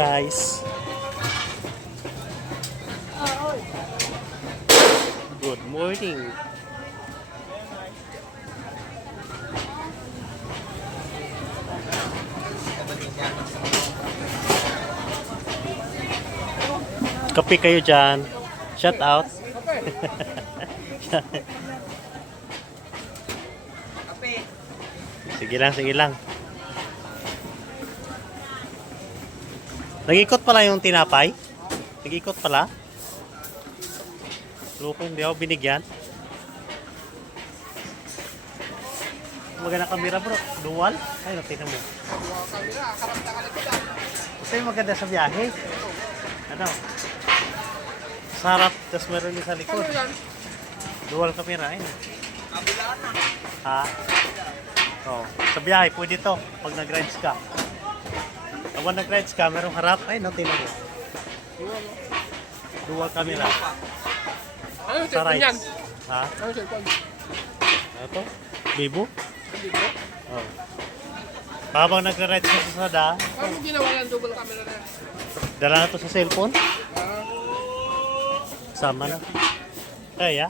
guys. Good morning. Kape kayo dyan. Shout out. Sige lang, sige lang. Nag-ikot pala yung tinapay? Nag-ikot pala? Loko, hindi ako binigyan. Maganda kamera bro. Dual? Ay, natin mo. Ito yung maganda sa biyahe. Ano? Sarap. Tapos meron din sa likod. Dual kamera. Ayun. Ha? Oh, sa biyahe, pwede to. Pag nag-rides ka. Kapag nag-rides ka, merong harap. Ay, no, tinan mo. Dual camera. Ano yung Sa cellphone yan? rides. Ha? Ano yung cellphone? Ano to? Bibo? Hindi ko. Oh. Habang nag-rides ka sa sada, Paano mo ginawa yan? Double camera na yan? dala na to sa cellphone. Ah, Sama na. Kaya?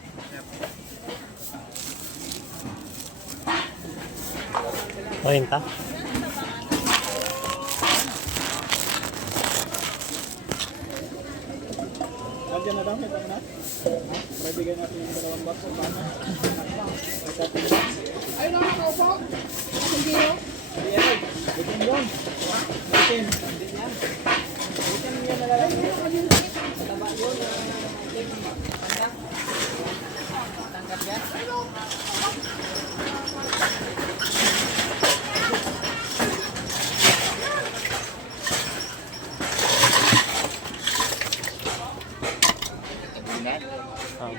Renta? Lagyan na daw, may na. May bigyan natin yung 2 box o paano. ayun lang ako po. Hindi ko. Ayan, bitin doon. Bitin. Bitin yan. Bitin yan nalalagyan. Taba yun. Tangkap yan.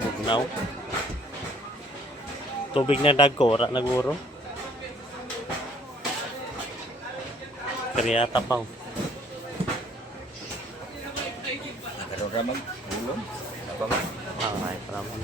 Bugnaw. Tubig na dagkora, naguro. Kaya tapang. Nakaroramag. Ulong. Tapang. Ay, paraman.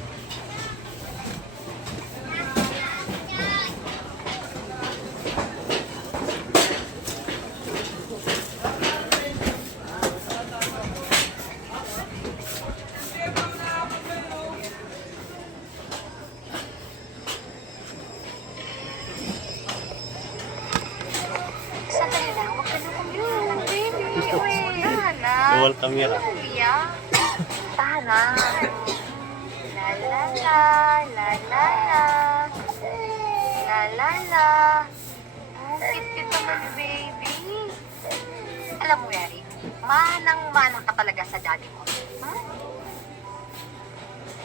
Sandali lang, huwag ka na kumiyang baby. Tahan na. Dual camera. Kuya, tahan na. La la la, la la la. La la la. Oh, cute naman ni baby. Alam mo, Eric, manang-manang ka talaga sa daddy mo. Hmm?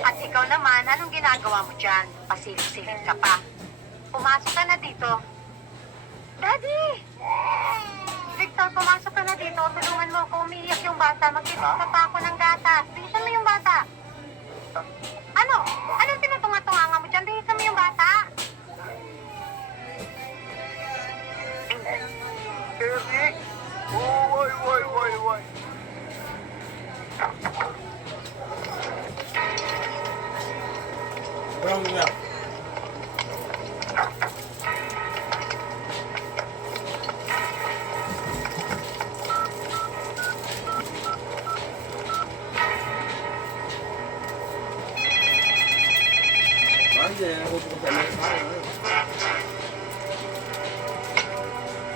At ikaw naman, anong ginagawa mo dyan? Pasilip-silip ka pa. Pumasok ka na dito. Daddy! Victor, pumasok ka na dito. Tulungan mo ako. Umiiyak yung bata. Magtitipsa pa ako ng gatas. Bilisan mo yung bata. Ano? Anong tinutunga-tunga mo dyan? Bilisan mo yung bata. Eric! Why? Brown nga.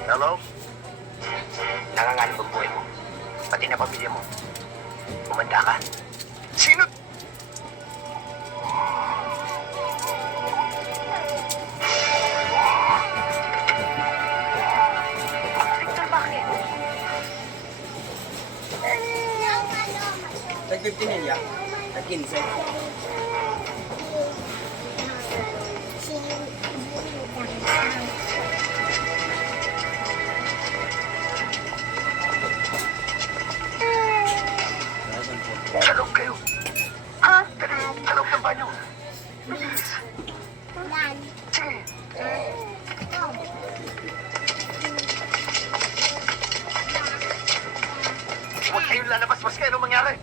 Hello? Nanganganin ba buhay mo? Pati na pamilya mo? Umanda ka? Sino? Victor, bakit? Tag-15 yan. Tag-15. Salong kayo. Ha? Dali, salong ng banyo. Bilis. Sige. Huwag kayong lalabas. Mas kayo mangyari.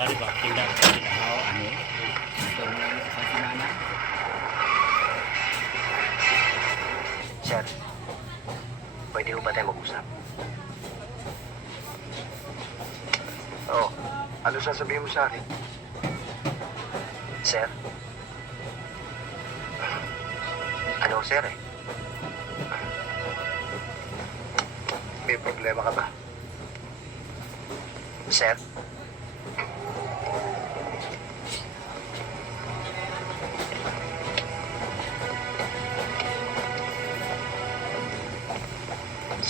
Dari ba? Tinda. Oo, ano eh. Ito na sa simana. Sir, pwede ho ba tayo mag-usap? Oo. Ano sasabihin mo sa akin? Sir? Ano, sir eh? May problema ka ba? Sir?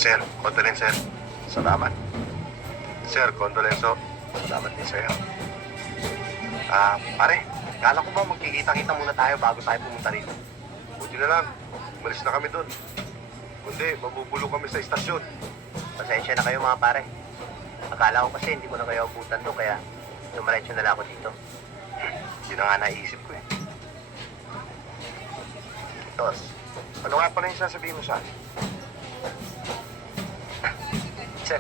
Sir, condolence, sir. Salamat. Sir, condolenso. Salamat din sa'yo. Pare, kala ko ba magkikita-kita muna tayo bago tayo pumunta rito? Buti na lang. Umalis na kami doon. Kundi, mabubulo kami sa istasyon. Pasensya na kayo mga pare. Akala ko kasi hindi ko na kayo abutan doon, kaya dumiretso na lang ako dito. Yun na nga naisip ko eh. Tos, ano nga pala yung sasabihin mo sa akin? Sir,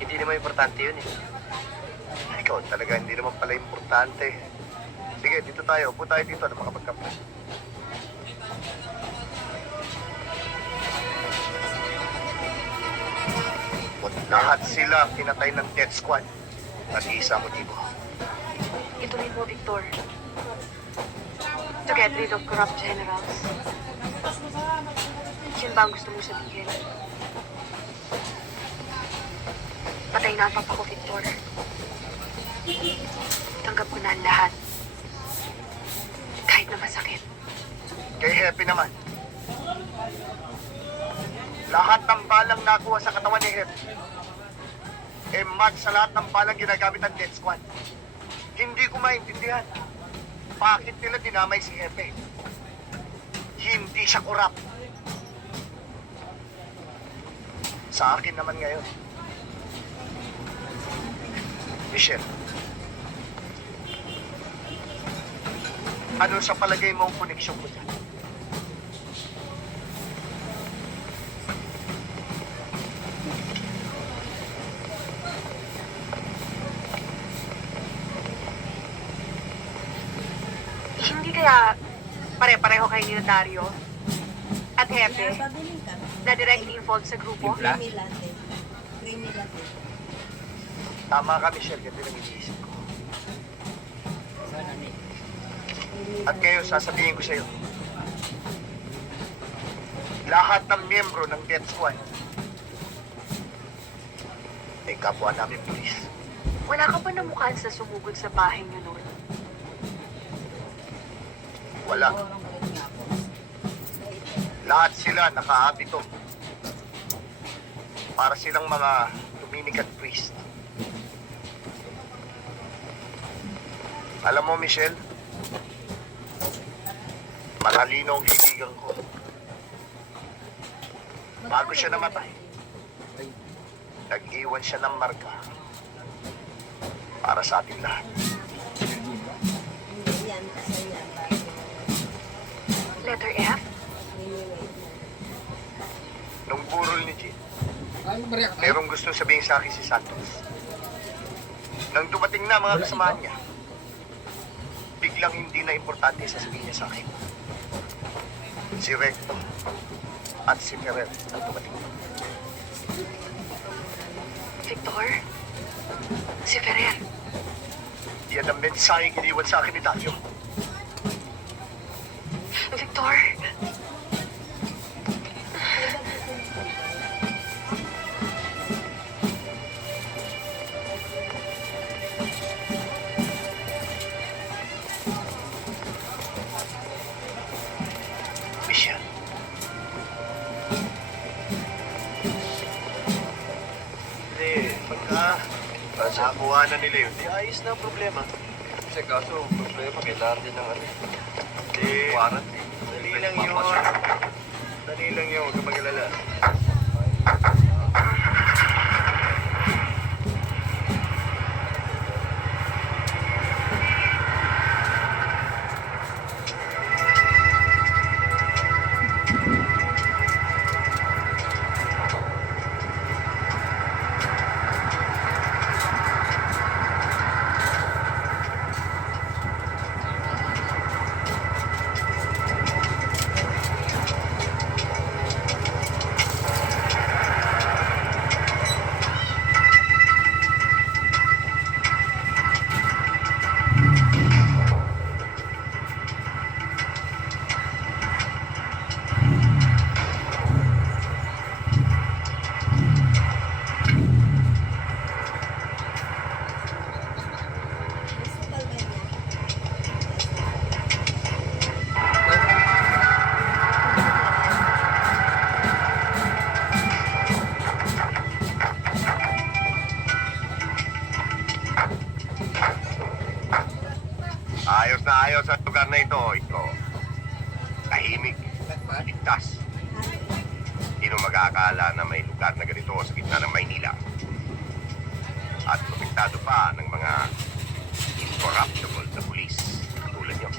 hindi naman importante yun eh. Ikaw talaga, hindi naman pala importante. Sige, dito tayo. Upo tayo dito na makapagkape. Lahat sila pinatay ng death squad. At isa motibo. Ituloy mo, Victor. To get rid of corrupt generals. Yun ba ang gusto mo sabihin? Patay na ang papa ko, Victor. Tanggap ko na ang lahat. Kahit na masakit. Kay Happy naman. Lahat ng balang nakuha sa katawan ni Happy match sa lahat ng balang ginagamit ng death squad. Hindi ko maintindihan. Bakit nila dinamay si Happy? Hindi siya korap. Sa akin naman ngayon. Michelle, ano sa palagay mo ang koneksyon ko dyan? Hindi kaya pare-pareho kayo ni Dario at Hepe na directly involved sa grupo? Timpla? Tama ka, Michelle, ganito lang iniisip ko. At ngayon, sasabihin ko sa'yo, lahat ng miyembro ng death squad ay kapwa namin pulis. Wala ka ba namukhaan sa sumugod sa bahay niyo noon? Wala. Lahat sila nakahabito. Para silang mga Dominican priest. Alam mo, Michelle, matalino ang kaibigan ko. Bago siya namatay, nag-iwan siya ng marka para sa ating lahat. Letter F? Nung burol ni Jean, Ay, Maria ka tayo. merong gustong sabihin sa akin si Santos. Nang dumating na mga kasamahan niya, biglang hindi na importante sasabihin niya sa akin. Si Recto at si Ferrer ang dumating. Victor? Si Ferrer? Yan ang mensaheng iniwan sa akin ni Dario. Victor? Michelle. Hindi, pagka nakuha na nila yun, di ayos na ang problema. Kasi kaso, problema, kailangan din ng ano, Di, warranty. dali lang yun. Dali lang yun, huwag ka mag-alala. Ayos na ayos ang lugar na ito. Ito. Tahimik. Ligtas. Sino mag-aakala na may lugar na ganito sa gitna ng Maynila? At protektado pa ng mga incorruptible na pulis. Tulad niyo.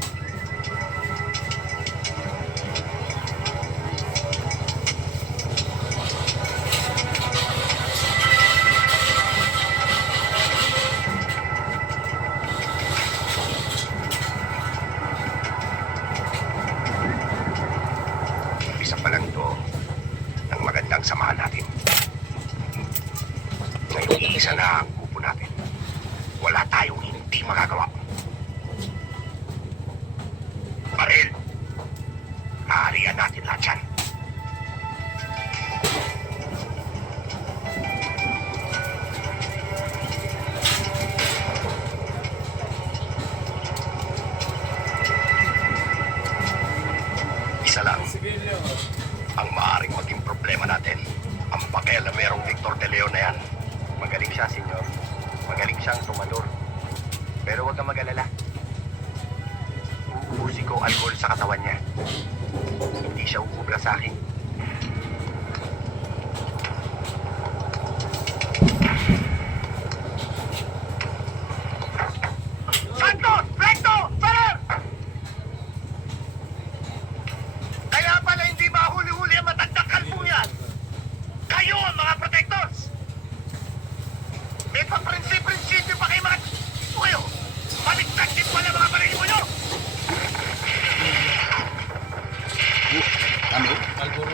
Isa pa lang ito ng magandang samahan natin. Ngayon, isa na ang kupo natin. Wala tayong hindi magagawa. Baril! Aarihan natin lahat yan. Isa lang ang maaaring maging problema natin. Ang pakel na merong Victor De Leon na yan. Magaling siya, senyor. Magaling siyang tumalor. Pero huwag kang mag-alala. Uubusin ko alcohol sa katawan niya. Hindi siya ukubra sa akin. Santos! Recto! Parar! Kaya pala hindi mahuli-huli ang matandang kalpong yan. Kayo ang mga protectors! May pa-prinsipyo pa kayo mga kayo! Paligtad din pala mga balibo nyo! Ano? Alburo.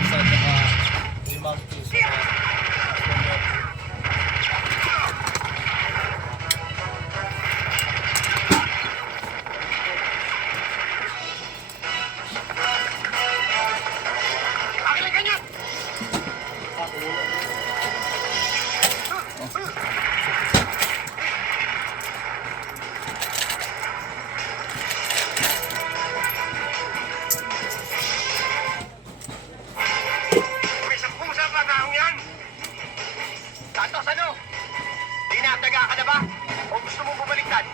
Isa saka 5 piso. Akin lang ganyan! May 10 sa pagkahong yan! Santos, ano? Tinataga ka na ba? O gusto mong bumaliktad?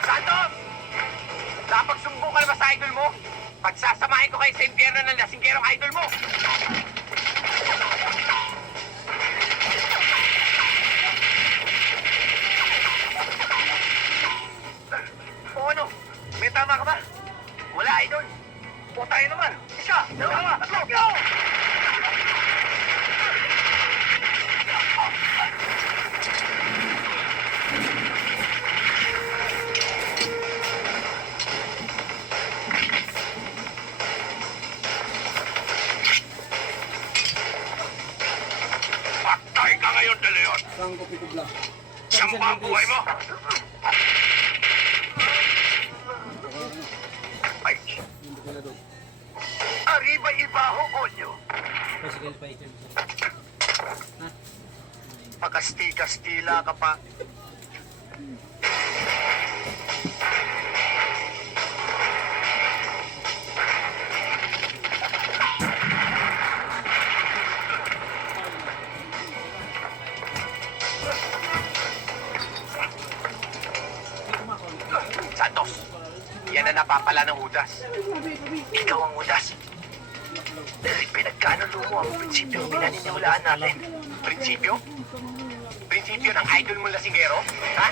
Santos! Napagsumbong ka na ba sa idol mo? Pagsasamahin ko kayo sa impyerno ng lasinggerong idol mo! O ano? May tama ka ba? Wala, idol. O tayo naman. Isa, dalawa, tatlo, go! Patay ka ngayon, De Leon. Saan ko pikubla? Siyang ba ang buhay mo? Ay, Hindi ka na doon. arriba ibaho, konyo. Bicycle pa ito. Pagkasti-kastila ka pa. na napapala ng udas. Ikaw ang udas. Pinagkano mo ang prinsipyo pinaniniwalaan natin. Prinsipyo? Prinsipyo ng idol mong lasingero? Ha?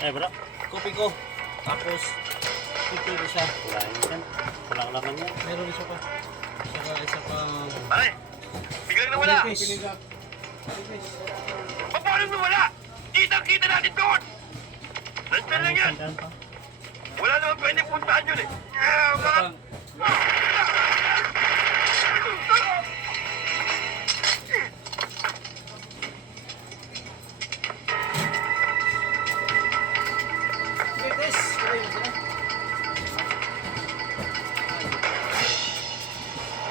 Eh bro, Kopi ko. Tapos, ito isa. wala yun yan. Wala ka naman yan. Meron isa pa. Saka isa pang... Pare, biglang nawala. Fish. Paano nawala? Kitang-kita natin doon. Nandyan lang yan. Sandaan pa. Wala naman pwede puntahan yun eh. Pang...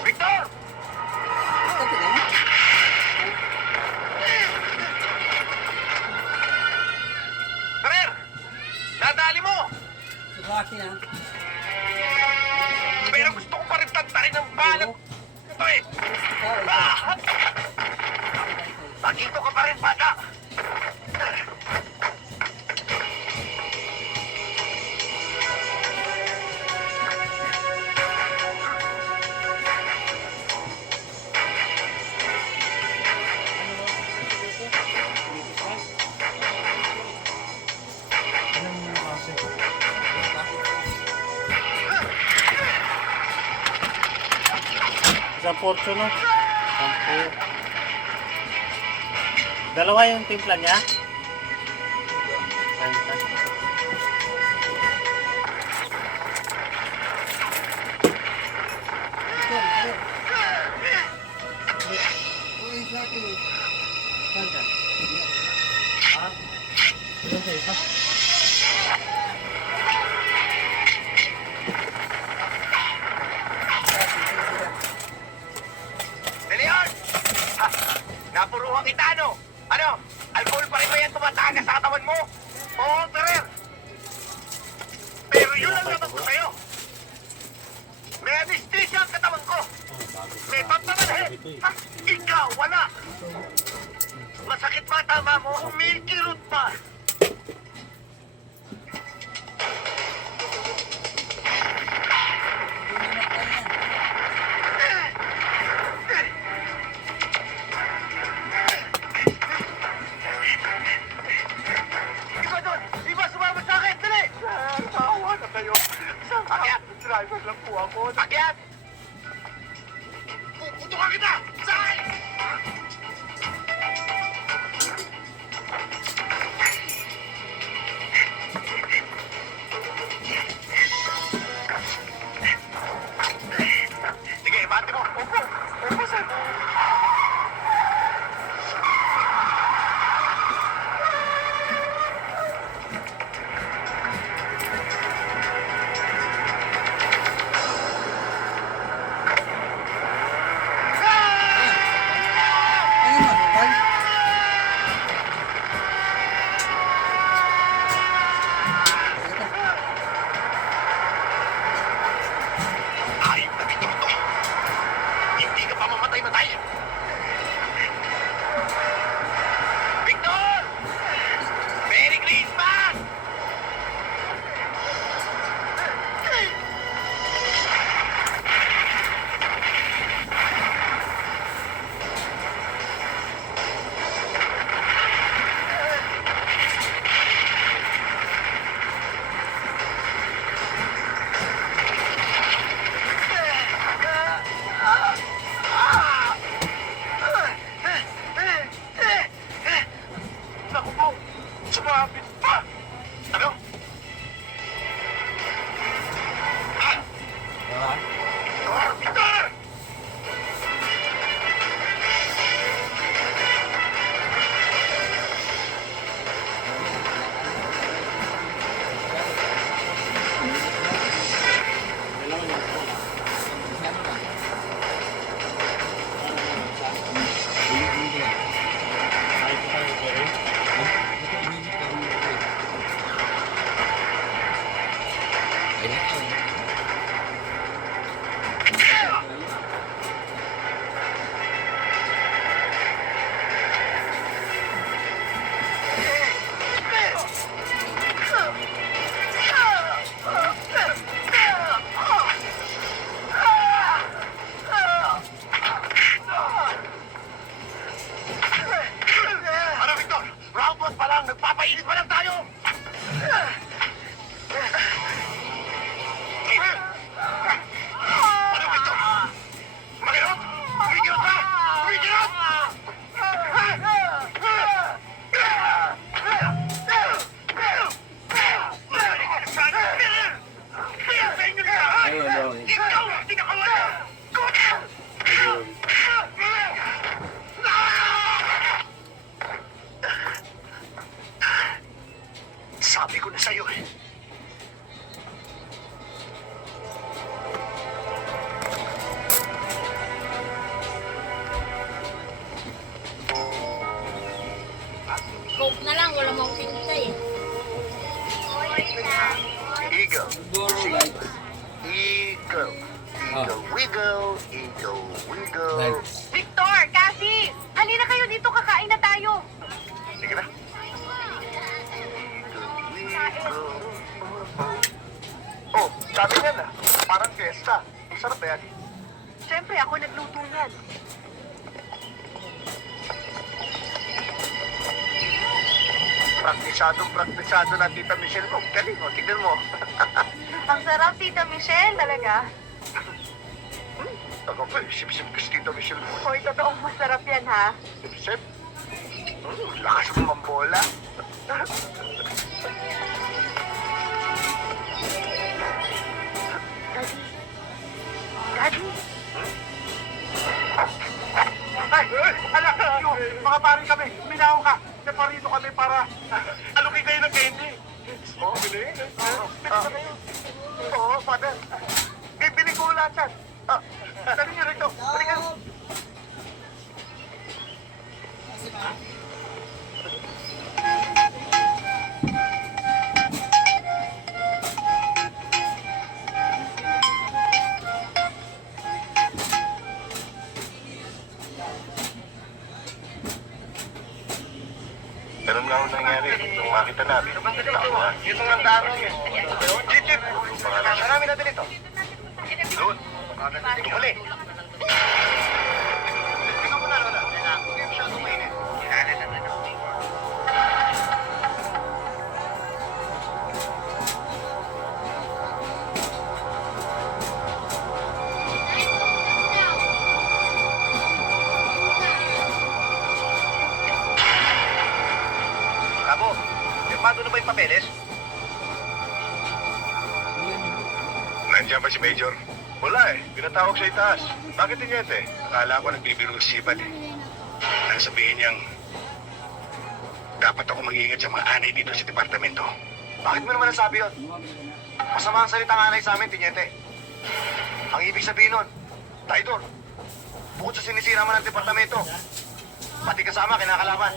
Victor! Karer! Dadali mo! Pero gusto ko pa rin tantarin ng balat. Ito eh! Ah! Magito ka pa rin, bata! Isang portion no? Sampo. Dalawa yung timpla niya? 30. Saan ka? Ha? Ilan sa isa? De Leon! Ha? Napuruhan kita, ano? Ano? Alcohol pa rin ba yan tumatagas sa katawan mo? Oo, Karer! Pero yun ang naman ko sa'yo! May anesthesia ang katawan ko! May pagmamanhe! Ha? Ikaw, wala! Masakit ba tama mo? Umikirot pa! Iba doon! Iba sumama sa akin! Dali! Tawa na kayo! Akyat! Driver lang po ako! Akyat! Puputukan kita! Sa akin! Sige, bati mo! Opo! Opo, sir! Ayop na Victor to! Hindi ka pa mamatay-matay! Victor! Merry Christmas! Naku po! Sumabit pa! Ano? Victor! Ay, ito tayo, Jerry. Ayun. wiggle. Eagle, wiggle. Eagle, wiggle. Victor, Cassie! Halina kayo dito, kakain na tayo. Sige na. Oh, sabi niya na. Parang fiesta. Sarap ba yan? Siyempre, ako nagluto yan. Praktisado na Tita Michelle mo. Galing mo, tignan mo. Ang sarap, Tita Michelle, talaga. Ako pa, sip-sip kasi Tita Michelle mo. Hoy, totoong masarap yan, ha? Sip-sip? Lakas mo mambola. Daddy? Ay, anak, mga pari kami. Minaw ka. Separito kami para alukin kayo ng candy. Oo, biling. Biling na kayo. Oo, father. Bibiling ko lahat yan. Dali niyo rito. Balik kayo. Ganun nga ang nangyari. Nung makita namin. Dito nga ang daan. Jeep, jeep. Marami natin ito. Doon. Tumuli. Tingnan mo na, Lola. Hindi masyadong mainit. Kabo, firmado na ba yung papeles? Nandiyan ba si Major? Wala eh. Pinatawag sa itaas. Bakit ninyete? Akala ko nagbibiro si Sibal eh. Nang sabihin niyang dapat ako mag-iingat sa mga anay dito sa departamento. Bakit mo naman nasabi yun? Masama ang salita ng anay sa amin, Tinyente. Ang ibig sabihin nun, traidor. Bukod sa sinisira mo ng departamento, pati kasama kinakalaban.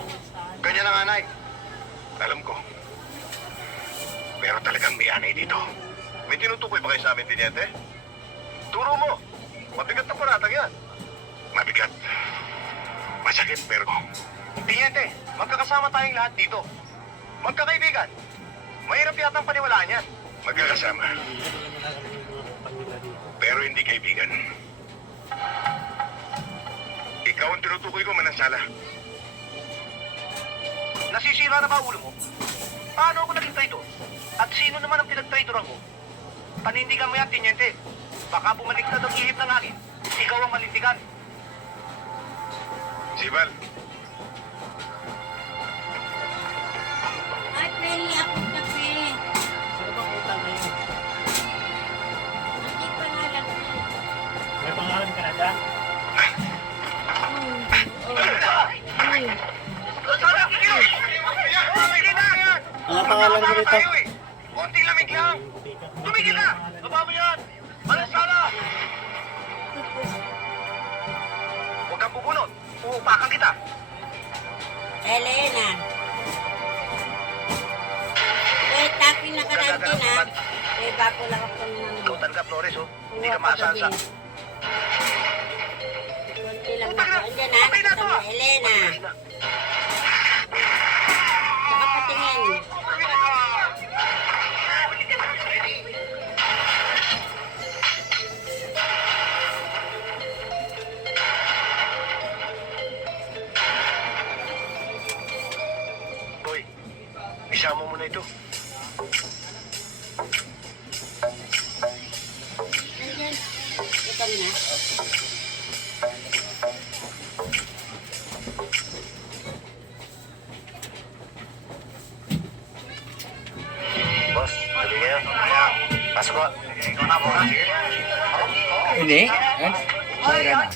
Ganyan ang anay. Alam ko. Pero talagang may anay dito. May tinutukoy ba kayo sa amin, Tinyente? Turo mo. Mabigat na paratang yan. Mabigat. Masakit, pero... Tinyente, magkakasama tayong lahat dito. Magkakaibigan. Mahirap yata ang paniwalaan yan. Magkakasama. Pero hindi kaibigan. Ikaw ang tinutukoy ko, Manansala. Nasisira na ba ulo mo? Paano ako naging traitor? At sino naman ang pinag-traitoran ko? Panindigan mo yan, Tinyente. Baka bumaliktad ang ihip ng hangin. Ikaw ang malindigan. Sibal. Ay, pwede akong kape. Sino bang utang na yun? Hindi pa nga lang. May pangalan ka na dyan? Ano pangalan mo rito? Konting lamig lang. Tumigil na! Baba mo yan! Manansala! Huwag kang bubunot. Uupakan kita. Elena. Wait, tapin na ka natin, ha? Eh, bako lang ako ng... Ikaw talaga, Flores, oh. Hindi ka maasansa. Kunti lang ako. Andiyan, ha? Nakita mo, Elena. Saka patingin. Boy, isama mo na ito. Andiyan. Ito na. Boss, sabi kayo. Pasok ko. Ikaw na po, ha? Hindi. Yan. Mayra na.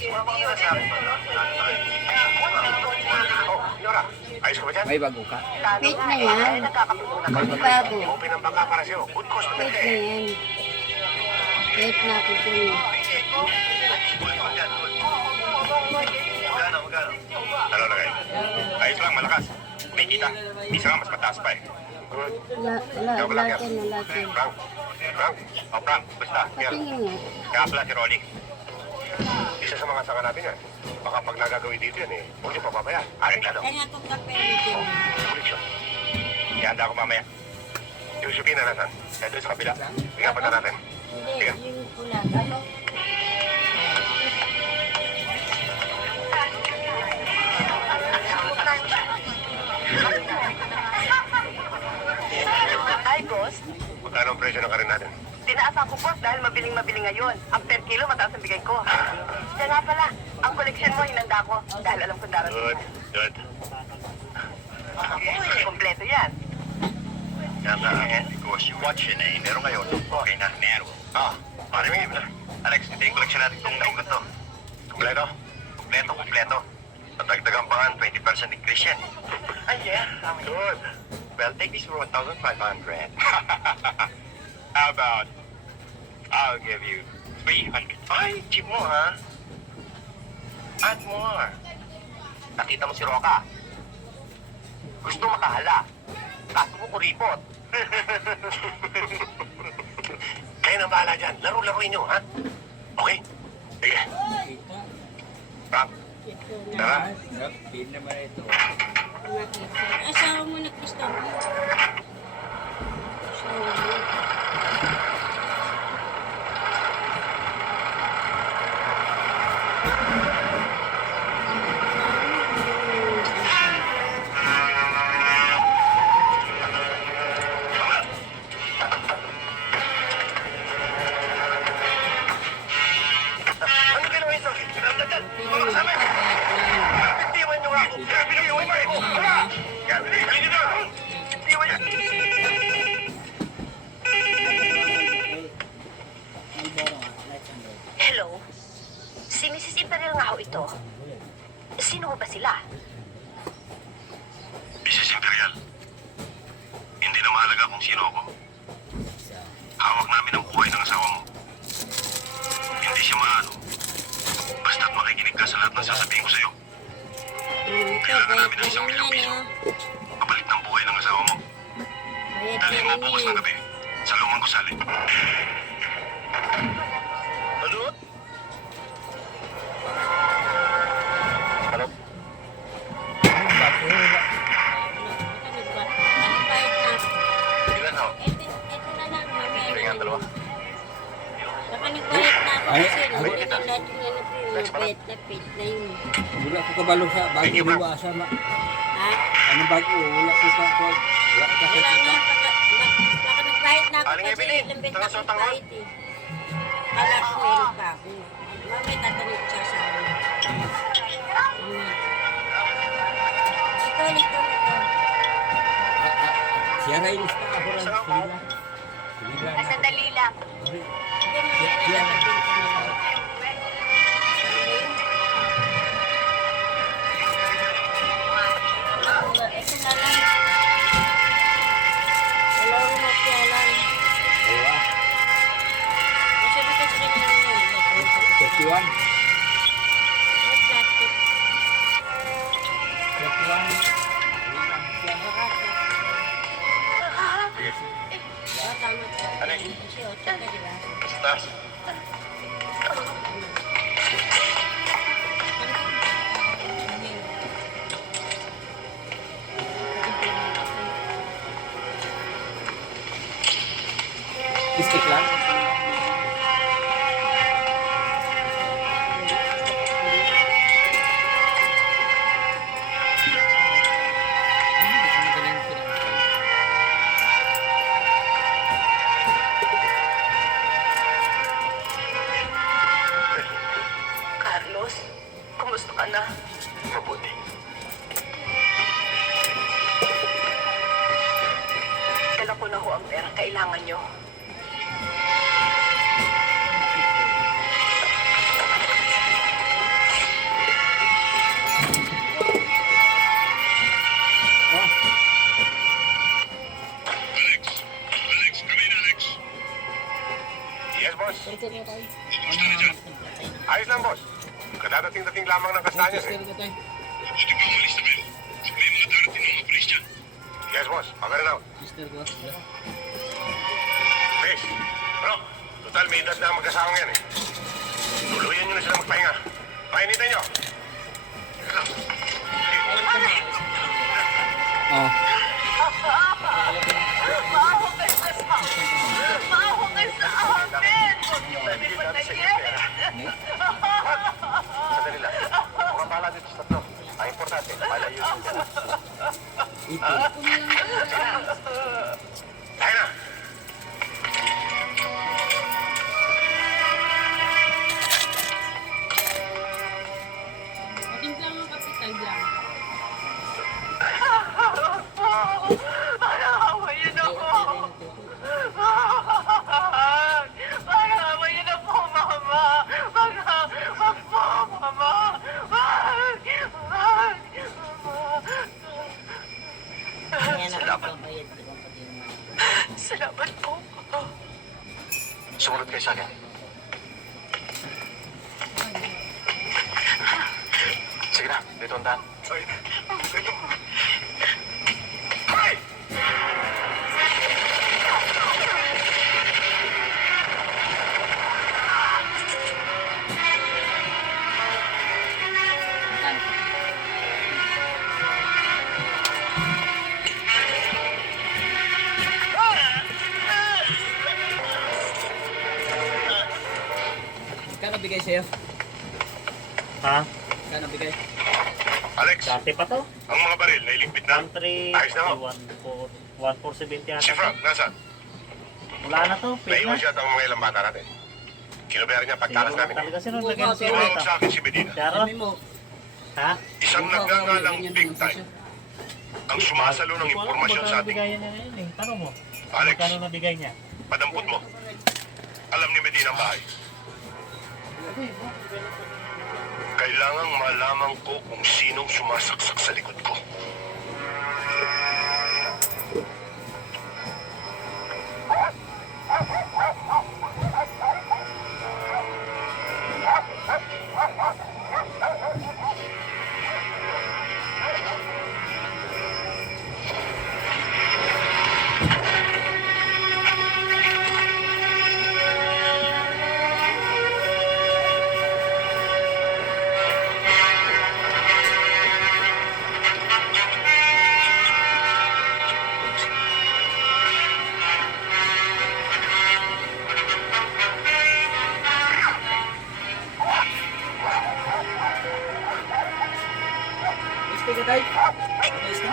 Oh, Nora, ayos ka ba dyan? May bago ka. Wait na yan. Bago. Open ang bangka para sa'yo. Good customer Wait ka na eh. yan. Wait na ako dun. Magkano? Ano na kayo? Ayos lang, malakas. May kita. Isa nga, mas mataas pa eh. Good. Laki na laki. Frank. Frank. Oh, Frank. Basta. Here. Patingin nga. Kaya pala si Rolly. Isa sa mga sanga natin yan. Baka pag nagagawin dito yan huwag niyo papabayaan. Areklado. Kaya nga itong kape ulitin. Koleksyon. Ihanda ako mamaya. Yung supina nasan? Kaya doon sa kabila. Bigyan pa na natin. Hindi, yung pula. Hi, boss. Magkano ang presyo ng karin natin? Tinaas ako, boss, dahil mabiling-mabiling ngayon. Ang per kilo, mataas ang bigay ko. Kaya nga pala, ang koleksyon mo, hinanda ko. Dahil alam ko darating. Good. Good. Uy, kompleto yan. Because you watch yun meron ngayon. Okay na, meron. Pare mo na. Alex, ito yung collection natin itong naunod to. Kompleto? Kompleto, kompleto. Natagdagan pa nga, 20% increase yan. Ay, yeah. Good. Well, take this for 1,500. How about, I'll give you 300. Ay, cheap mo, ha? Add more. Nakita mo si Roca. Gusto makahala. Kaso mo kuripot. Kayo nang bahala dyan. Laro-laruin nyo, ha? Okay? Sige. Frank. Tara. Hindi naman ito. Asawa mo na Kristo. Asawa mo. Ano ginawa ito? Mga kasama. Bitiwan nyo nga ako. Bitiwan mo eh. Wala. Bitiwan nyo. Bitiwan nyo. Hello? Si Mrs. Imperial nga ho ito. Sino ho ba sila? Mrs. Imperial, hindi na mahalaga kung sino ako. Hawak namin ang buhay ng asawa mo. Hindi siya maano. Basta't makikinig ka sa lahat ng sasabihin ko sa'yo. Ito, bayad na rin yan, oh. Kapalit ng buhay ng asawa mo. Bayad Dali mo na bukas rin ng yan. gabi sa lumang gusali. Ano? Ano? Bayad na. Ilan ho? Ito na lang, mamaya Tingnan na. dalawa. Baka nagbayad na ako Ay, kasi ay, hindi kita. na natin yan na bayad na pit na yun. Wala ko kabalo sa bago Thank you, bro. liwasa na. Ha? Ano bago? Wala ko pa. Wala ka Wala kita. na, baka nagbayad na ako Aling kasi Evelyn, ilang benta taga kong Sotangon? bayad eh. Kala ko meron pa ako. Mamaya tatanong siya sa akin. Mamaya. Ito. Siya rin isa ako rin. Sila. Sila na. Sandali lang. Hindi, mamaya na tatatin ko na lang. Ito na lang. Dalawang mapya lang. Dalawa. Kasi dito sila lang yun. 31. May plastic. 31. Oo, tama siya. Ano? Kasi 8 ka, di ba? Basta. Stick lang. Carlos, kumusta ka na? Mabuti. Dala ko na ho ang pera kailangan nyo. Yes, boss. Ito na tayo. Ayos lang, boss. Kadadating-dating lamang ng kastanyas eh. Buti pa umalis na kayo. May mga darating ng mga polis dyan. Yes, boss. Over and out. sister ko. Chris, bro, total may edad na ang mag-asawang yan eh. Tuluyan nyo na sila magpahinga. Painitan nyo. Oh. Sandali lang. Mga bala dito sa tatlo. Ang importante, malayo yung dyan. Tayo na. Patimpla ng kapital lang. Kaya nakapagbayad ko pati yung mga. Salamat po. Sumunod kayo sa akin. Sige na, dito ang daan. Hoy! Kano bigay sa'yo? Ha? Kano bigay? Alex, Dati pa to? ang mga baril, nailigpit na. 1.3, Ayos na ho. 1.470 yata Si to. Frank, nasaan? Wala na to, pwede Naiwan na. siya at ang mga ilang bata natin. Kinubayar niya pagtalas Siguro namin. talaga sino Buka, lagyan sino? Tumawag ito? sa akin si Medina. Pero, Sabi mo. ha? Isang nagngangalang big time. Ang sumasalo ng impormasyon sa ating. Bigayan niya ngayon eh. Tanong mo. Alex. Magkano nabigay niya? Padampot mo. Alam ni Medina ang bahay. Kailangang malaman ko kung sinong sumasaksak sa likod ko. Gusto ka tayo? Gusto?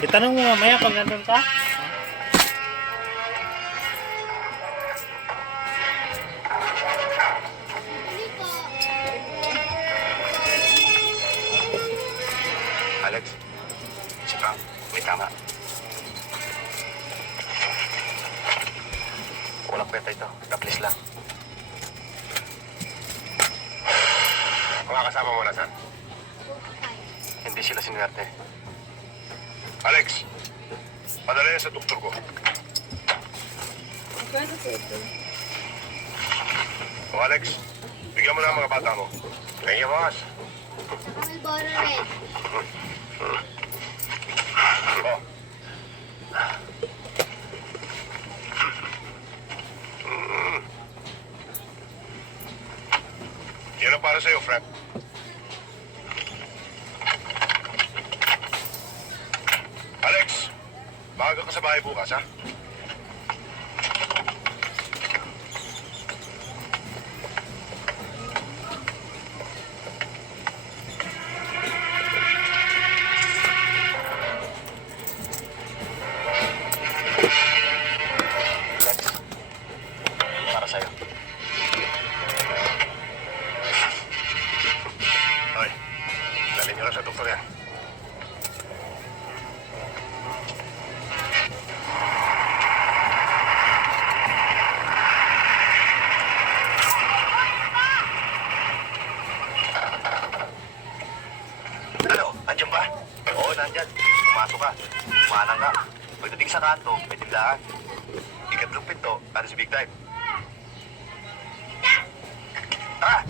Itanong mo mamaya pag nandun ka. Alex, si Frank, may tama. Walang kwenta ito. Taplis lang. Mga kasama mo na, saan? Hindi sila sinuwerte. Alex, padala yan sa doktor ko. O Alex, bigyan mo na ang mga bata mo. Kaya boss. Oh. Yan ang para sa'yo, Frank. Alex, maaga ka sa bahay bukas, ha? Para sa'yo. Hoy, dalhin niyo lang sa doktor yan. tindahan dyan. Pumasok ka. Kumanan ka. Pagdating sa kanto, may tindahan. Ikatlong pinto, para si Big Time. Tara!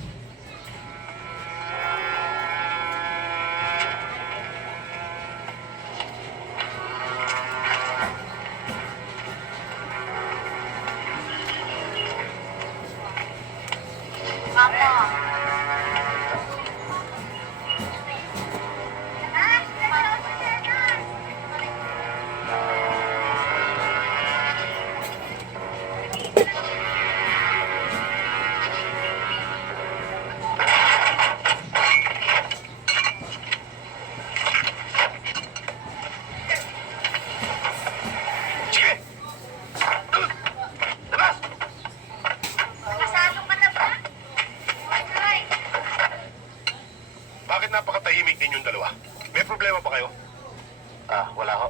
Sige! Labas! Pasado ka na ba? Ay, Bakit napakatahimik ninyong dalawa? May problema ba kayo? Wala ho.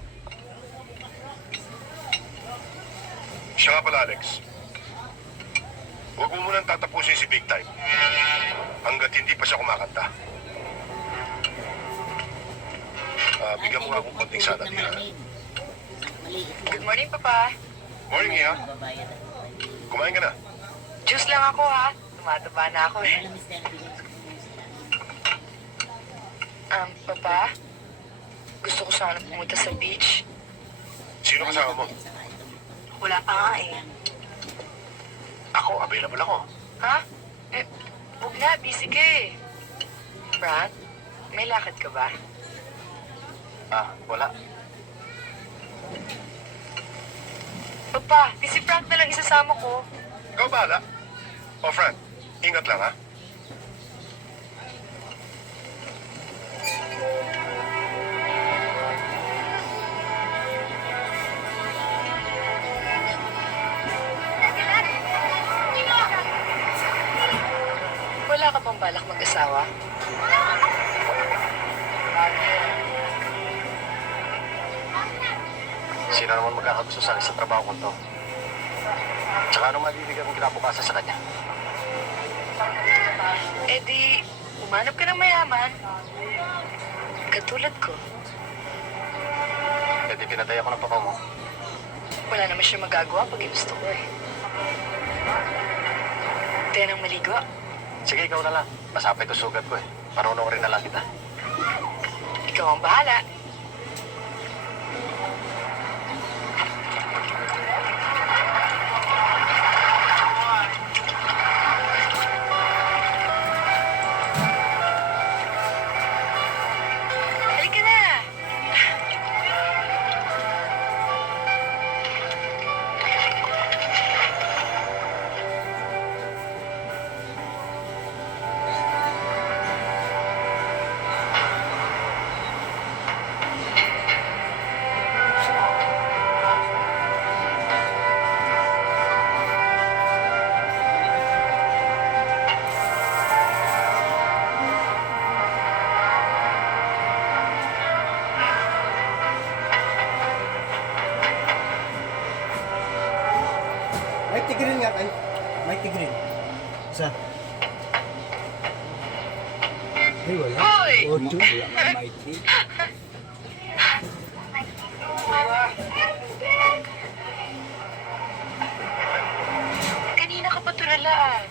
Siya nga pala, Alex. Huwag mo munang tatapusin si Big Time hanggat hindi pa siya kumakanta. Bigyan mo nga akong konting sana. Good morning, Papa. Morning, Iha. Kumain ka na. Juice lang ako, ha? Tumataba na ako, eh. Papa? Gusto ko sana pumunta sa beach. Sino kasama mo? Wala pa nga, eh. Ako, available ako. Ha? Huwag na. Busy ka, eh. Brad, may lakad ka ba? Wala. Papa, si Frank na lang isasama ko. Ikaw bahala. O, Frank, ingat lang, ha? Wala ka bang balak mag-asawa? Sino naman magkakagusto sa akin sa trabaho ko to? Tsaka anong mabibigyan kong kinabukasan sa kanya? Eh di, umanap ka ng mayaman. Katulad ko. Eh di pinatay ako ng papa mo. Wala naman siya magagawa pag gusto ko, eh. Tayo nang maligo. Sige, ikaw na lang. Masapit ko sugat ko eh. Panunurin na lang kita. Ikaw ang bahala. Halika na! May tigrin nga kayo. May tigrin. Isa. Ay, wala. Hoy! Ocho. Wala nga may tig. Kanina ka pa tulalaan.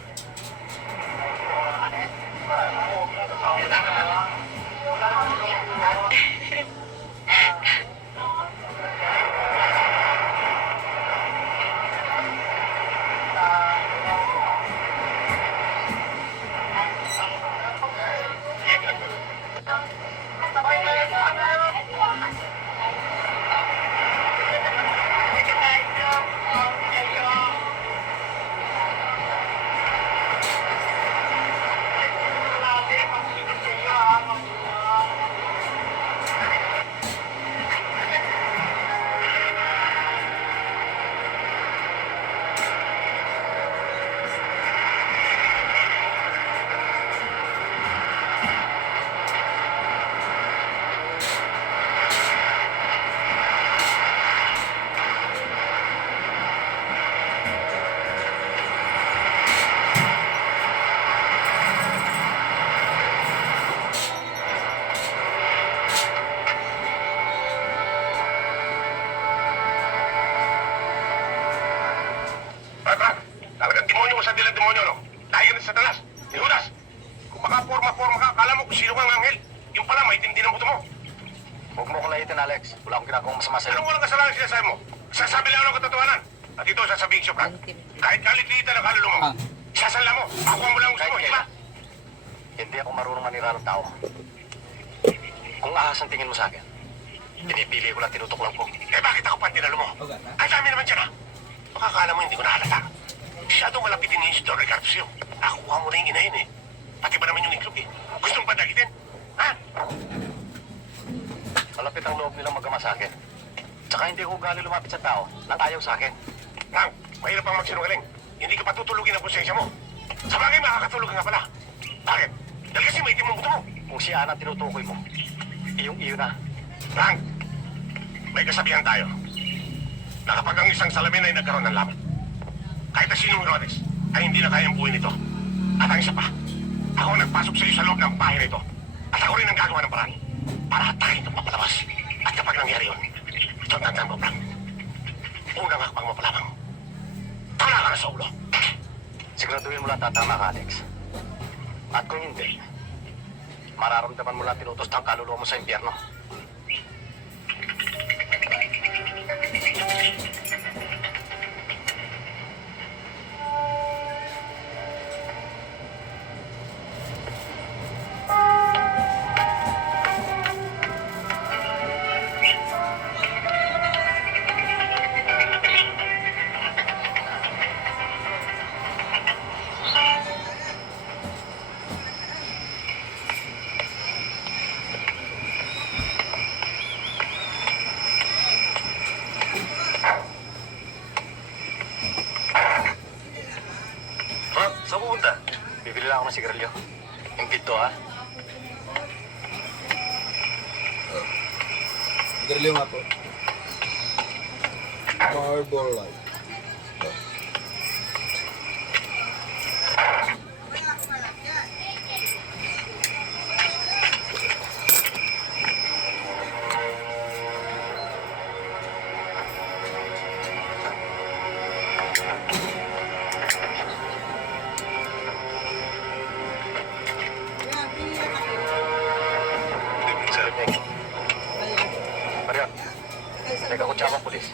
Satanas. Judas! Kung baka forma-forma ka, akala mo kung sino kang anghel. Yung pala, may tindi ng buto mo. Huwag mo akong lahitin, Alex. Wala akong ginagawang masama sa'yo. Anong walang kasalanan sinasabi mo? Sasabi lang ng katotohanan. At ito, sasabihin siya, Frank. Kahit kalit-litan ang kaluluwa mo, isasanla mo, makuha mo lang ang gusto mo, hindi ba? Hindi ako marunong manira ng tao. Kung ahas ang tingin mo sa akin, pinipili ko lang tinutuklang ko. Eh bakit ako pa ang tinalo mo? Ang dami naman dyan, ha? Baka akala mo hindi ko nahalata. Masyadong malapitin ni Isidore Ricardo sa'yo. Nakuha mo na yung inahin, eh. Pati ba naman yung iklog, eh? Gusto mong padagitin? Ha? Malapit ang loob nilang magama sa akin. Tsaka hindi ko ugali lumapit sa tao nang ayaw sa akin. Frank, mahirap pang magsinungaling. Hindi ka patutulugin ang konsensya mo. Sa bagay, makakatulog ka nga pala. Bakit? Dahil kasi may itim ang buto mo. Kung si Ana tinutukoy mo, iyong iyo na. Frank, may kasabihan tayo na kapag ang isang salamin ay nagkaroon ng lamat, kahit na sinong Herodes ay hindi na kayang buuin ito. At ang isa pa, ako ang nagpasok sa iyo sa loob ng bahay na ito. At ako rin ang gagawa ng paraan para hatakin itong papalabas. At kapag nangyari yun, ito ang tandaan mo, Frank. Unang hakbang mo pa lamang. Tala ka na sa ulo. Siguraduhin mo lang tatama ka, Alex. At kung hindi, mararamdaman mo lang tinutos ng kaluluwa mo sa impyerno. Frank, saan pupunta? Bibili lang ako ng sigarilyo. Yung pito, ha? Garilyo nga po. Marble Light. Maria, teka ko tsaka pulis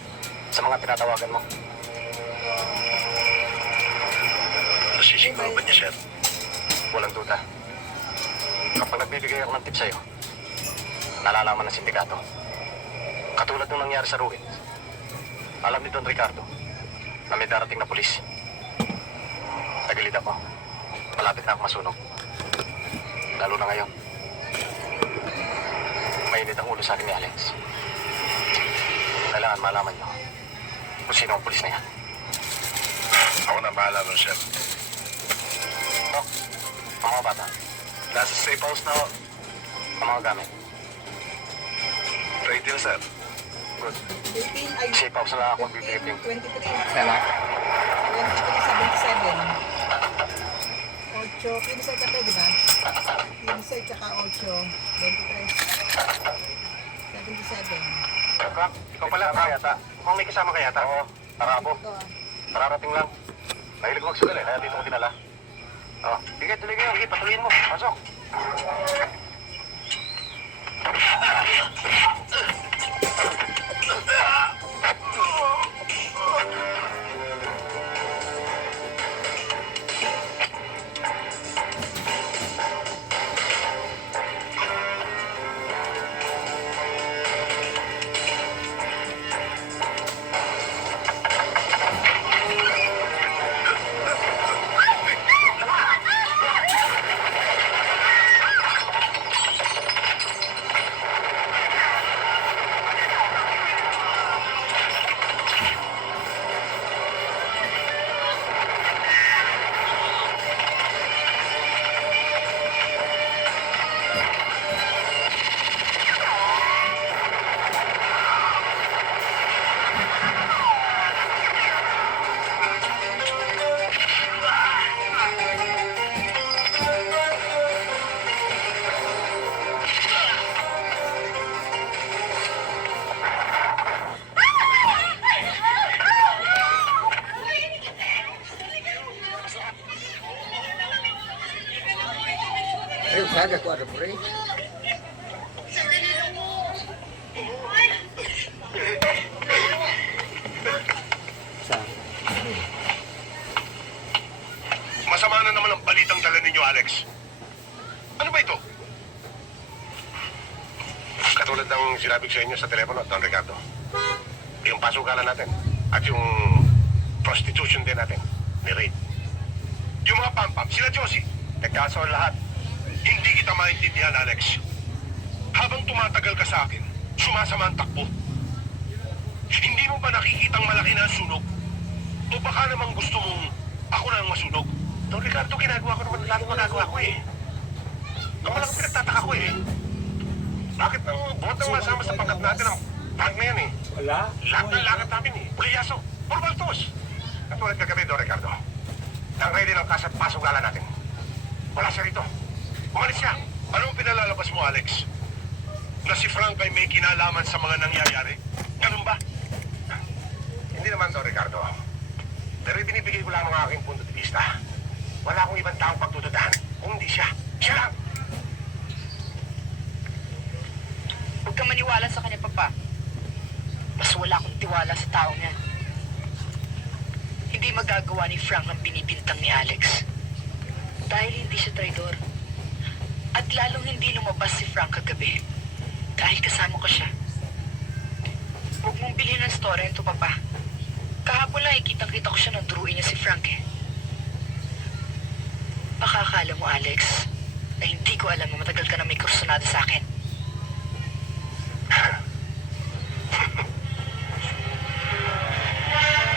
sa mga tinatawagan mo. Nasisiguro ba niya, sir? Walang duda. Kapag nagbibigay ako ng tip sa'yo, nalalaman ng sindikato. Katulad nung nangyari sa Ruin. Alam ni Don Ricardo na may darating na pulis. Tagilid ako. Malapit na ako masunog. Lalo na ngayon. Mainit ang ulo sa akin ni Alex. Kailangan malaman niyo kung sino ang pulis na yan. Ako na bahala nun, sir. Dok, ang mga bata, Nasa safe house na ako. ang mga gamit. Ready na, sir. Good. 18 ay Safe house na lang ako bibigay. 23. Kaya 23, 77. 8, 15 ka di ba? 15 tsaka 8, 23. 77. Frank, ikaw pala ba yata? Mukhang may kasama ka yata. Oo, tarabo. Ito. Mararating lang. Mahilig magsugal kaya dito ko dinala. Oh, bigay tuloy kayo. Sige, patuloyin mo. Pasok. Ayun, saga ko ano, pre. Sa Masama na naman ang balitang dala ninyo, Alex. Ano ba ito? Katulad ng sinabi ko sa inyo sa telepono, Don Ricardo. Yung pasugalan natin at yung prostitution din natin ni Reid. Yung mga pampam, sila Josie. Nagkaso ang lahat. Hindi kita maintindihan, Alex. Habang tumatagal ka sa akin, sumasama ang takbo. Hindi mo ba nakikitang malaki na ang sunog? O baka namang gusto mong ako na ang masunog? Don Ricardo, ginagawa ko naman lalong magagawa ko eh. Ang malaking pinagtataka ko eh. Bakit ang buhat ng masama sa pangkat natin ang prank na yan eh? Wala. Lahat ng lakad namin eh. Puliyaso, puro baltos. Katulad kagabi, Don Ricardo. Nang ready ng kasat pasugala natin. Wala siya rito. Umalis siya. Anong pinalalabas mo, Alex? Na si Frank ay may kinalaman sa mga nangyayari? Ganun ba? Hindi naman, Don Ricardo. Pero ibinibigay ko lang ang aking punto de vista. Wala akong ibang taong pagtutudahan. Kung hindi siya, siya lang. Huwag kang maniwala sa kanya, Papa. Mas wala akong tiwala sa taong yan. Hindi magagawa ni Frank ang binibintang ni Alex. Dahil hindi siya traidor. At lalong hindi lumabas si Frank kagabi. Dahil kasama ko siya. Huwag mong bilhin ng story ito, Papa. Kahapon lang ikitang-kita ko siya nang duruin niya si Frank eh. Baka akala mo, Alex, na hindi ko alam na matagal ka na may kursunada sa akin.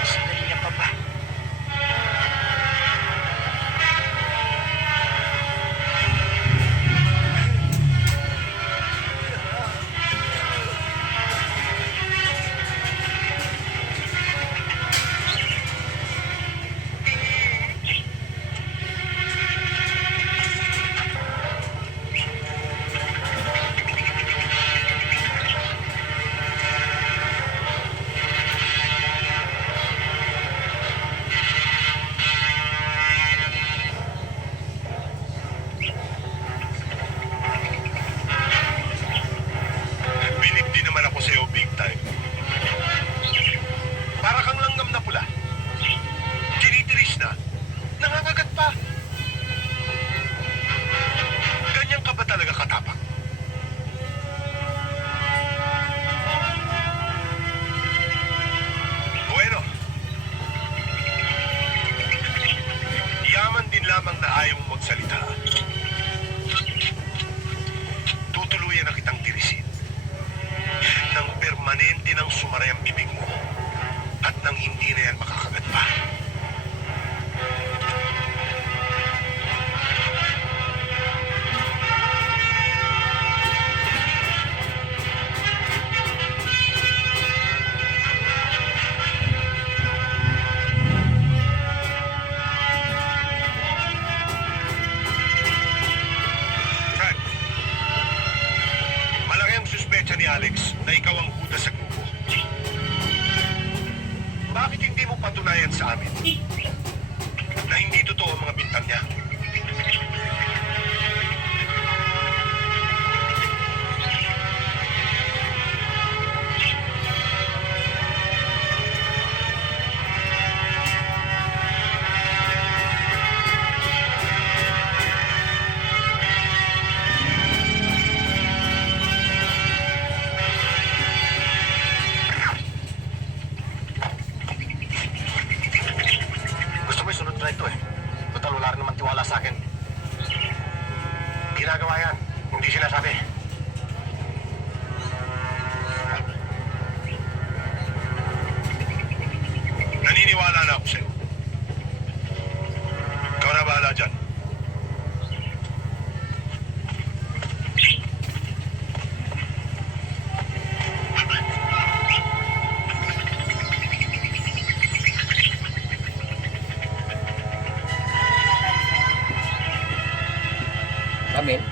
Sandali lang, Papa. Bilib din naman ako sa'yo big time. Para kang langgam na pula. Tinitiris na. Nangangagat pa. Ganyan ka ba talaga katapak? Bueno. Yaman din lamang na ayaw mong magsalita. Tutuluyan na kitang tirisin. Nang permanente nang sumaray ang bibig mo at nang hindi na yan makakagat pa. Frank, malaki ang suspecha ni Alex na ikaw ang huda sa grupo. Bakit hindi mo patunayan sa amin na hindi totoo ang mga bintang niya? Gusto mo isunod na ito eh. Total, wala rin naman tiwala sa akin. Ginagawa yan. Hindi sinasabi. Naniniwala na ako sa'yo. Ikaw na bahala dyan. Amin.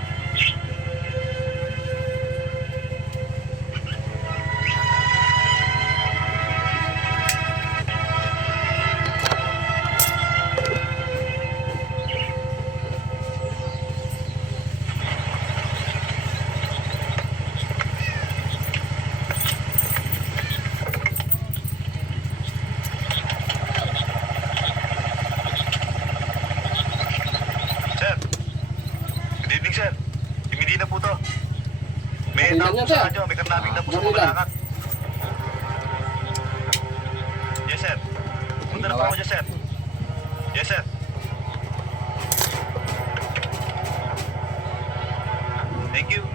Good evening, sir. Si Medina po to. May Medina tawag po sir. sa radyo. May karnaming na po sa Medina. Pagalakat. Yes, sir. Punta na po ako dyan, sir. Yes, sir. Thank you.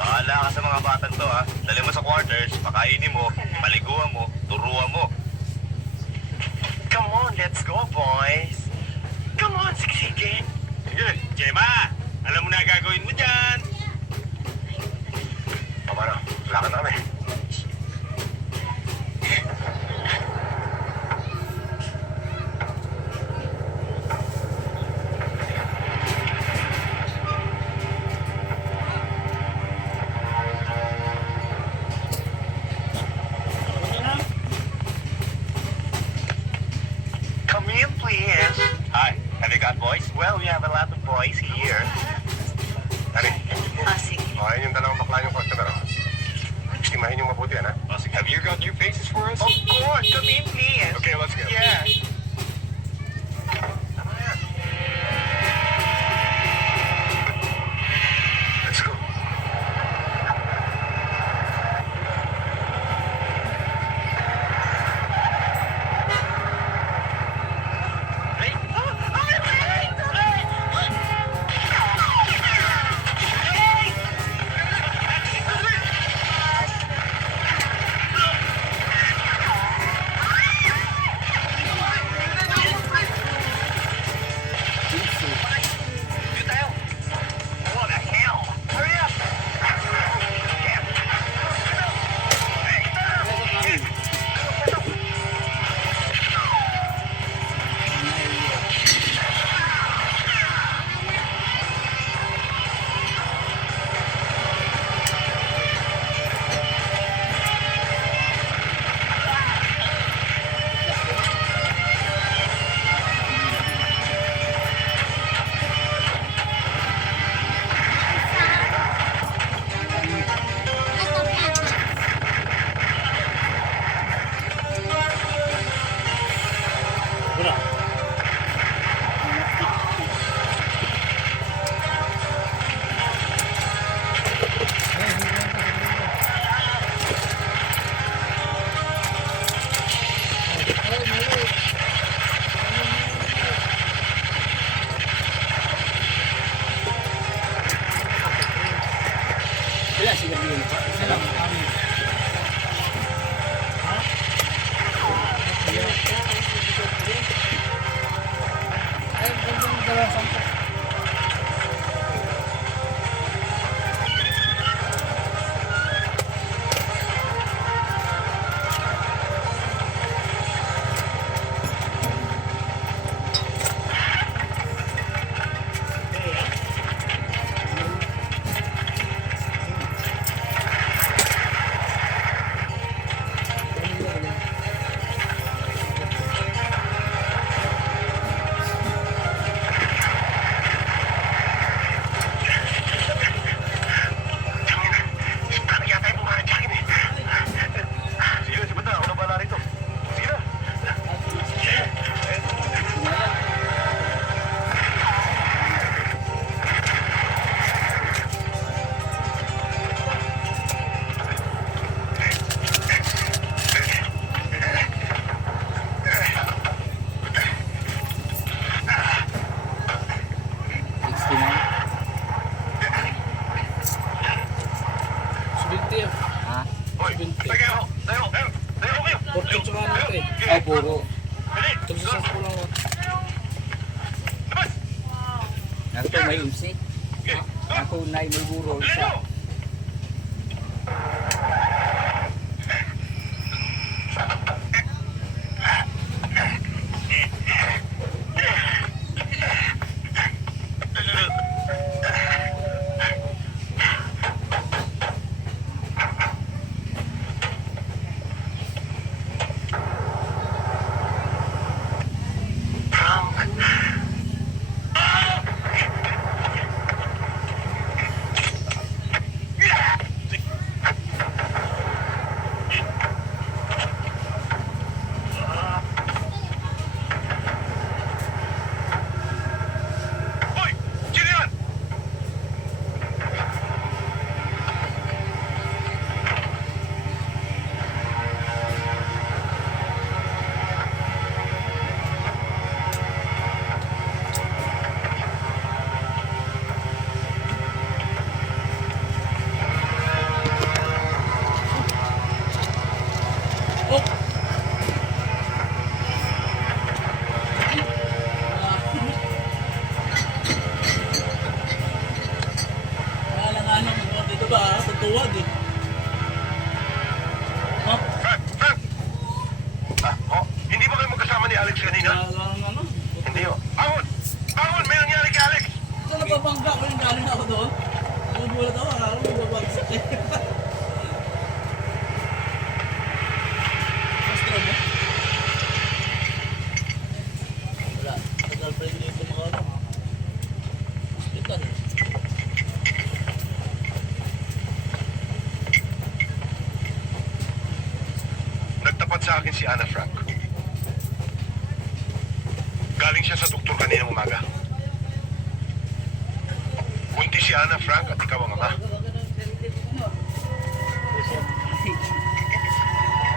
Bahala ka sa mga batang to, ha? Dali mo sa quarters, pakainin mo, paliguan mo, turuan mo. Come on, let's go, boys. Come on, siksikin. Sige, Gemma, alam mo na gagawin mo dyan. Paano? Lakad na kami. Come in, please. Hi. Have you got boys? Well, we have a lot of boys here. Tari. Sige. Okay, yung dalawang bakla yung customer. Timahin yung mabuti, ha? Have you got new faces for us? Of course. Come in, please. Okay, let's go. Yeah. Let's go. What the hell? Hurry up! Wala. Wala sila din. Salam. Parang yata yung bumarang sa akin, eh. Sige, si Banda, ako na bahala rito. Sige na. Subinti yan. Ha? Hoy, tayo ako. Tayo kayo. Porkin sa kanan ito eh. Oh, puro. Dali. Tagsasas ko lang. Labas. Nato may umsi. Okay. Ako na may buro isa. From Alex kanina? Ano? Hindi ho. Bangon! Bangon! May nangyari kay Alex! Ito napabangga ko yung galing ako doon. Nagugulat ako, akala mo babagsak eh. Astro mo? Wala. Tagal pa rin dito makano. Hospital eh. Nagtapat sa akin si Ana Frank. Galing siya sa doktor kaninang umaga. Buntis si Ana Frank at ikaw ang ama.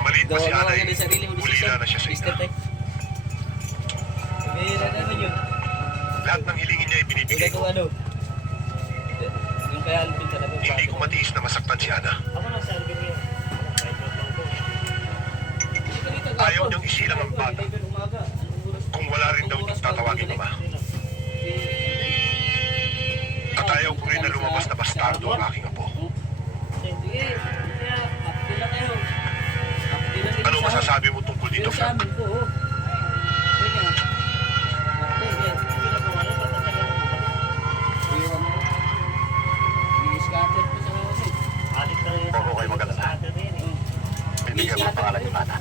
Maliit pa si Ana eh. Ulila na siya sa ina. Bihira naman yun. Lahat ng hilingin niya ibinibigay ko. Ano? Yung kaya Alvin talaga. Hindi ko matiis na masaktan si Ana. Ako na sa Alvin yun. Ayaw niyang isilang ang bata. Kung wala rin daw niyang tatawagin ama. At ayaw ko rin na lumabas na bastardo ang aking apo. Sige. Update lang kayo. Update lang Ano masasabi mo tungkol dito, Sa Frank? amin po. Sige. Update yan. Iwan mo. I-scatter po sa kasi. Alit na rin. Huwag ko kayo mag-alala. Bibigyan mo ang pangalan ni Bata.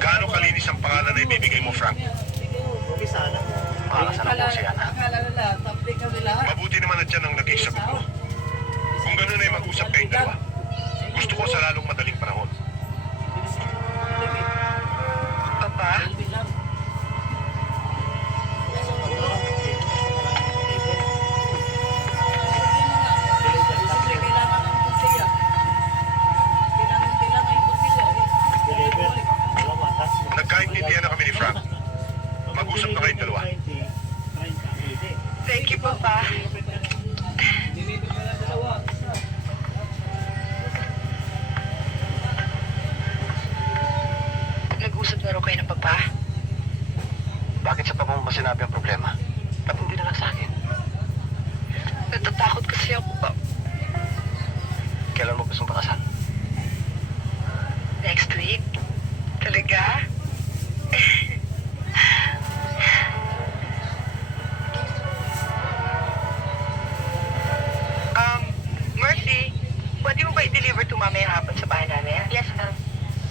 Gaano kalinis ang pangalan na ibibigay mo, Frank? Okay sana. Para sa po si Ana. Akala na lahat. Update kami lahat. Mabuti naman na dyan ang naging sagot mo. Kung ganun ay mag-usap kayong dalawa. Gusto ko sa lalong madaling panahon. Papa, Nagkaintindihan na kami ni Frank. Mag-usap na kayong dalawa. thank you, Papa. Nag-usap na raw kayo ng Papa? Bakit sa pamang masinabi ang problema? Ba't hindi na lang sa akin? Natatakot kasi ako, Papa. Kailan mo gustong pakasal? Next week? Talaga? Mercy, pwede mo ba i-deliver to mamaya hapon sa bahay namin? Yes, ma'am.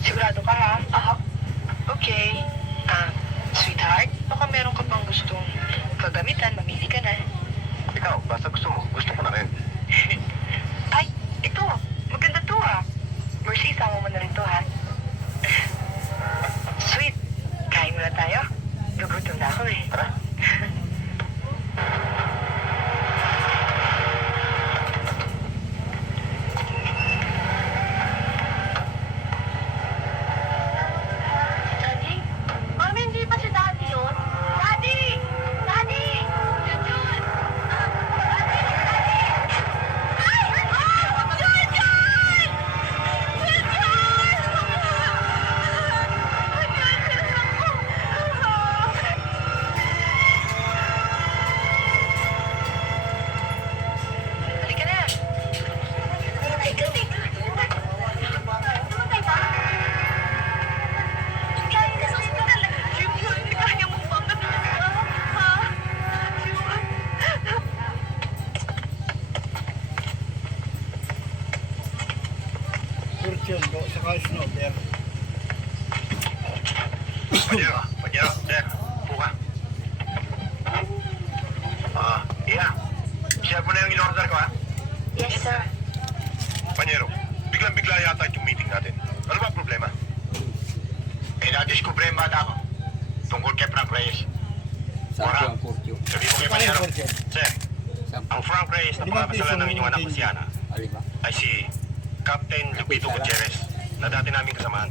Sigurado ka, ha? Aha. Okay. Sweetheart, baka meron ka pang gustong kagamitan, mamili ka na. Ikaw, basta gusto mo. Gusto ko na rin. Ay, ito. Maganda to, ha? Mercy, isama mo na rin to, ha? Sweet, kain muna tayo. Gugutom na ako, eh. Tara. Daddy? Mami, hindi pa si Daddy yun? Daddy! Daddy! Yun yun! Daddy! Daddy! Ay! Ah! Yun yun! Yun yun! Halika na. Teka, teka. Tumatay ba? Kaya ka sa ospital. Yun yun, hindi kaya mong pangat. Ha? Fortune, saka snowbird. Panyero, Panyero, there. Upo ka. Iya. Share mo na yung in-order ko, ha? Yes, sir. Panyero, biglang-bigla yata itong meeting natin. Ano ba ang problema? Na-discover yung bata ko. Tungkol kay Frank Reyes. Saan po ang fortune? Sabi mo kay Panyero. Sir, ang Frank Reyes na pangakasalan ng inyong anak ko si Ana Alima. ay si Captain Lupito Gutierrez na dati namin kasamahan.